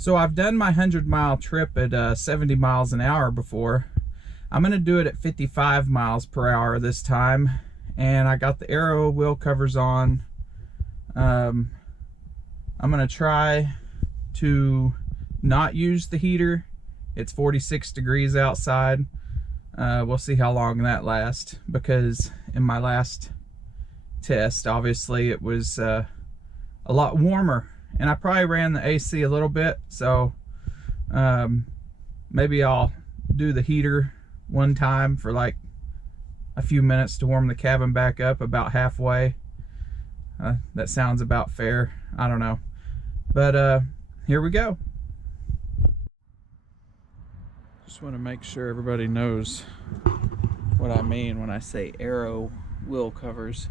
So I've done my 100-mile trip at 70 miles an hour before. I'm going to do it at 55 miles per hour this time. And I got the aero wheel covers on. I'm going to try to not use the heater. It's 46 degrees outside. We'll see how long that lasts, because in my last test, obviously it was a lot warmer, and I probably ran the AC a little bit, so maybe I'll do the heater one time for like a few minutes to warm the cabin back up, about halfway. That sounds about fair. I don't know, but here we go. Just want to make sure everybody knows what I mean when I say aero wheel covers.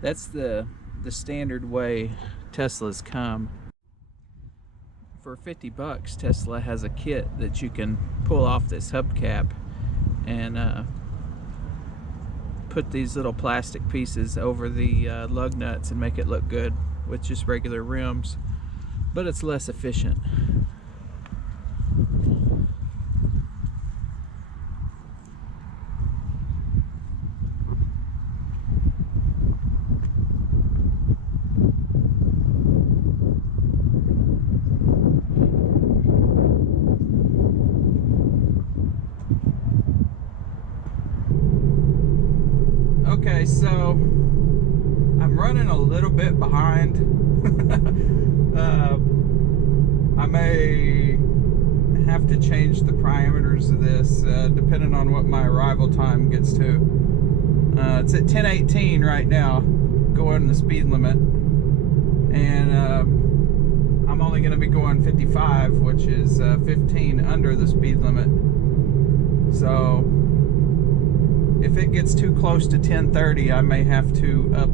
That's the standard way Teslas come. For 50 bucks, Tesla has a kit that you can pull off this hubcap and put these little plastic pieces over the lug nuts and make it look good with just regular rims, but it's less efficient. Okay, so I'm running a little bit behind. I may have to change the parameters of this depending on what my arrival time gets to. It's at 10:18 right now, going the speed limit, and I'm only going to be going 55, which is 15 under the speed limit. So if it gets too close to 10:30, I may have to up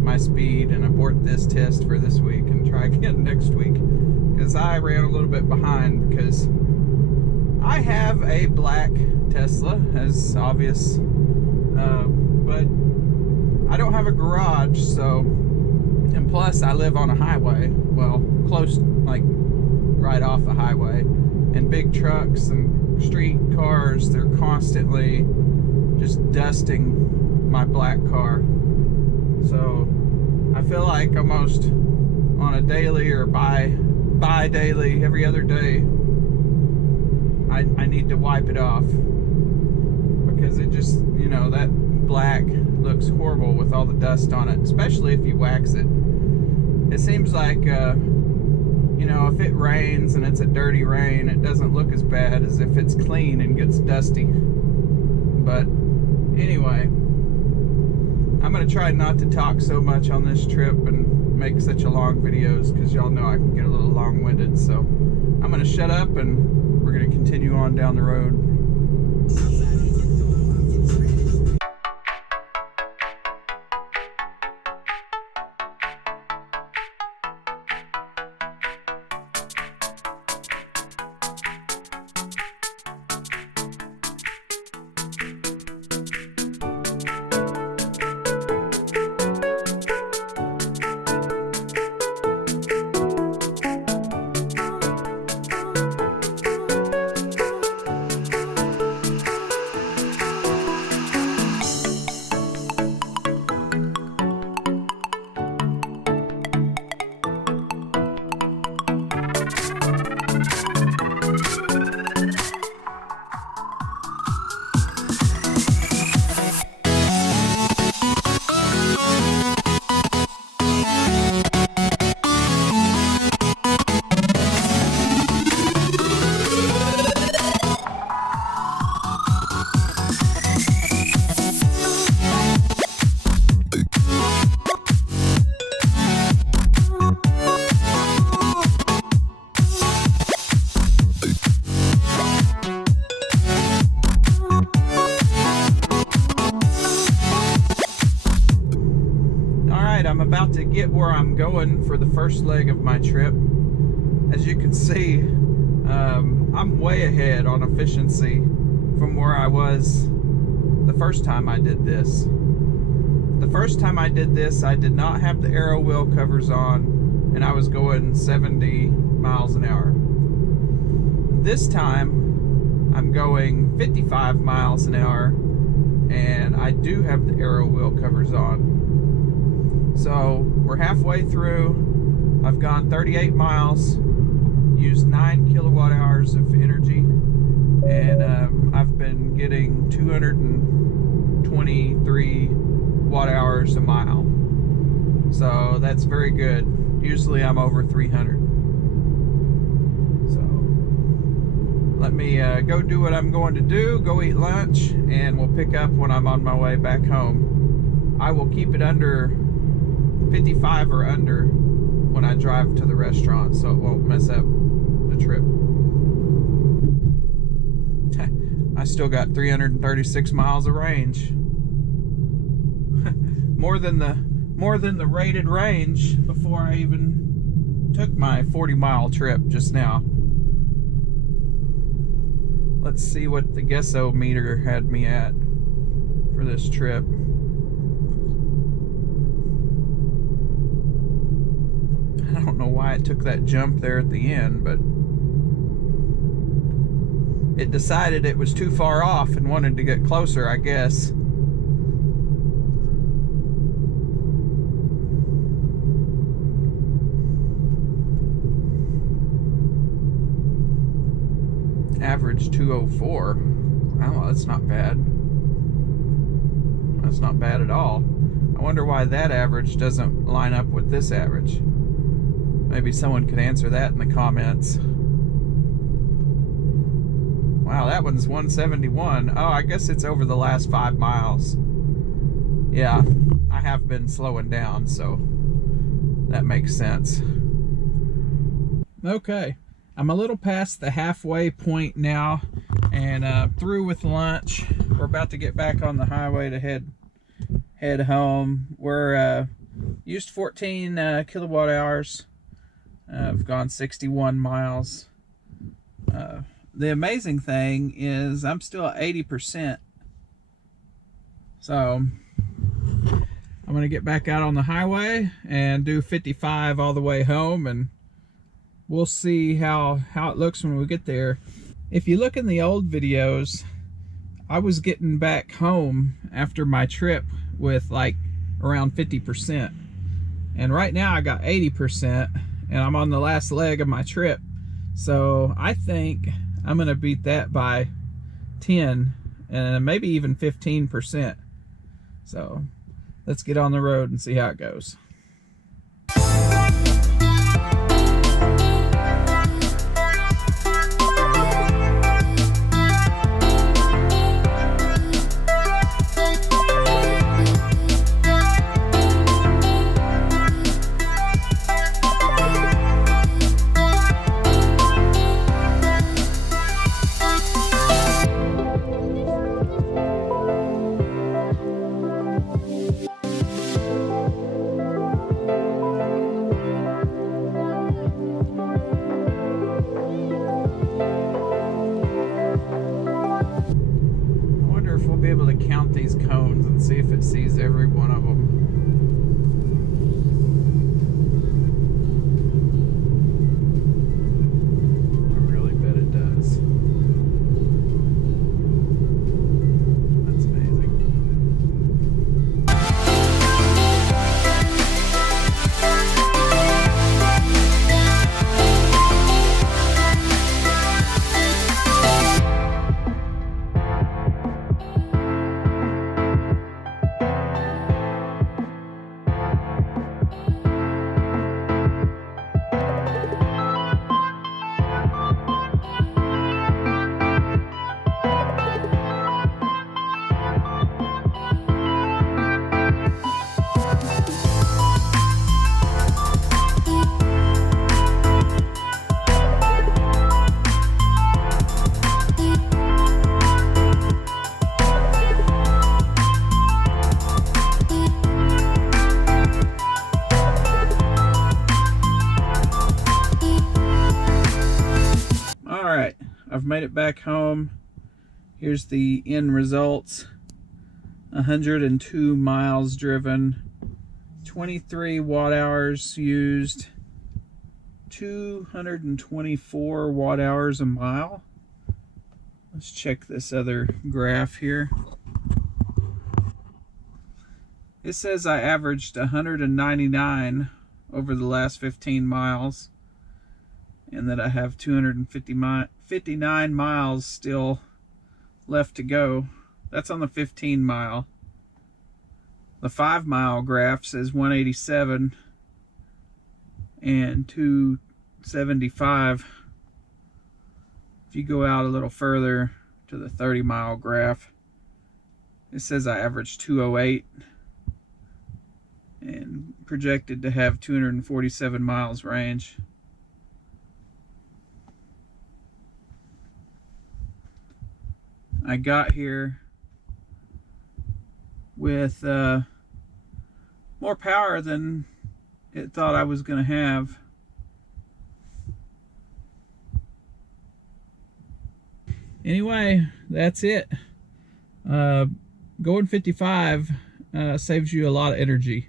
my speed and abort this test for this week and try again next week, because I ran a little bit behind, because I have a black Tesla, as obvious, but I don't have a garage, so, and plus I live on a highway, well, close, like right off a highway, and big trucks and street cars, they're constantly just dusting my black car. So I feel like almost on a daily or bi-daily, every other day, I need to wipe it off, because it just, you know, that black looks horrible with all the dust on it, especially if you wax it. It seems like you know, if it rains and it's a dirty rain, it doesn't look as bad as if it's clean and gets dusty. But anyway, I'm going to try not to talk so much on this trip and make such a long videos, because y'all know I can get a little long-winded. So I'm going to shut up and we're going to continue on down the road. I'm about to get where I'm going for the first leg of my trip. As you can see, I'm way ahead on efficiency from where I was the first time I did this. The first time I did this, I did not have the aero wheel covers on. and I was going 70 miles an hour. This time I'm going 55 miles an hour, and I do have the aero wheel covers on. So we're halfway through. I've gone 38 miles, used 9 kilowatt hours of energy, and I've been getting 223 watt hours a mile. So that's very good. Usually I'm over 300. So let me go do what I'm going to do, go eat lunch, and we'll pick up when I'm on my way back home. I will keep it under 55 or under when I drive to the restaurant, so it won't mess up the trip. I still got 336 miles of range. more than the rated range before I even took my 40-mile trip just now. Let's see what the Gesso meter had me at for this trip. I don't know why it took that jump there at the end, but it decided it was too far off and wanted to get closer, I guess. Average 204. Oh, that's not bad. That's not bad at all. I wonder why that average doesn't line up with this average. Maybe someone could answer that in the comments. Wow, that one's 171. Oh, I guess it's over the last 5 miles. Yeah, I have been slowing down, so that makes sense. Okay, I'm a little past the halfway point now, and through with lunch. We're about to get back on the highway to head home. We're used 14 kilowatt hours. I've gone 61 miles. The amazing thing is I'm still at 80%. So I'm going to get back out on the highway and do 55 all the way home, and we'll see how it looks when we get there. If you look in the old videos, I was getting back home after my trip with like around 50%. And right now I got 80%, and I'm on the last leg of my trip. So I think I'm gonna beat that by 10 and maybe even 15%. So let's get on the road and see how it goes. Be able to count these cones and see if it sees every one of them. I really bet it does. That's amazing. I've made it back home. Here's the end results. 102 miles driven, 23 watt hours used, 224 watt hours a mile. Let's check this other graph here. It says I averaged 199 over the last 15 miles, and that I have 259 miles still left to go. That's on the 15 mile. The 5 mile graph says 187 and 275. If you go out a little further to the 30 mile graph, it says I averaged 208 and projected to have 247 miles range. I got here with more power than it thought I was going to have. Anyway, that's it. Going 55 saves you a lot of energy,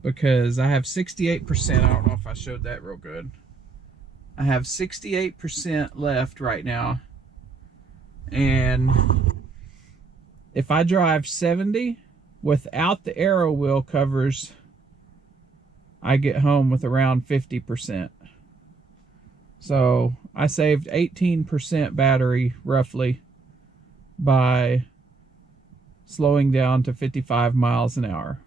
because I have 68%. I don't know if I showed that real good. I have 68% left right now. And if I drive 70 without the aero wheel covers, I get home with around 50%. So I saved 18% battery roughly by slowing down to 55 miles an hour.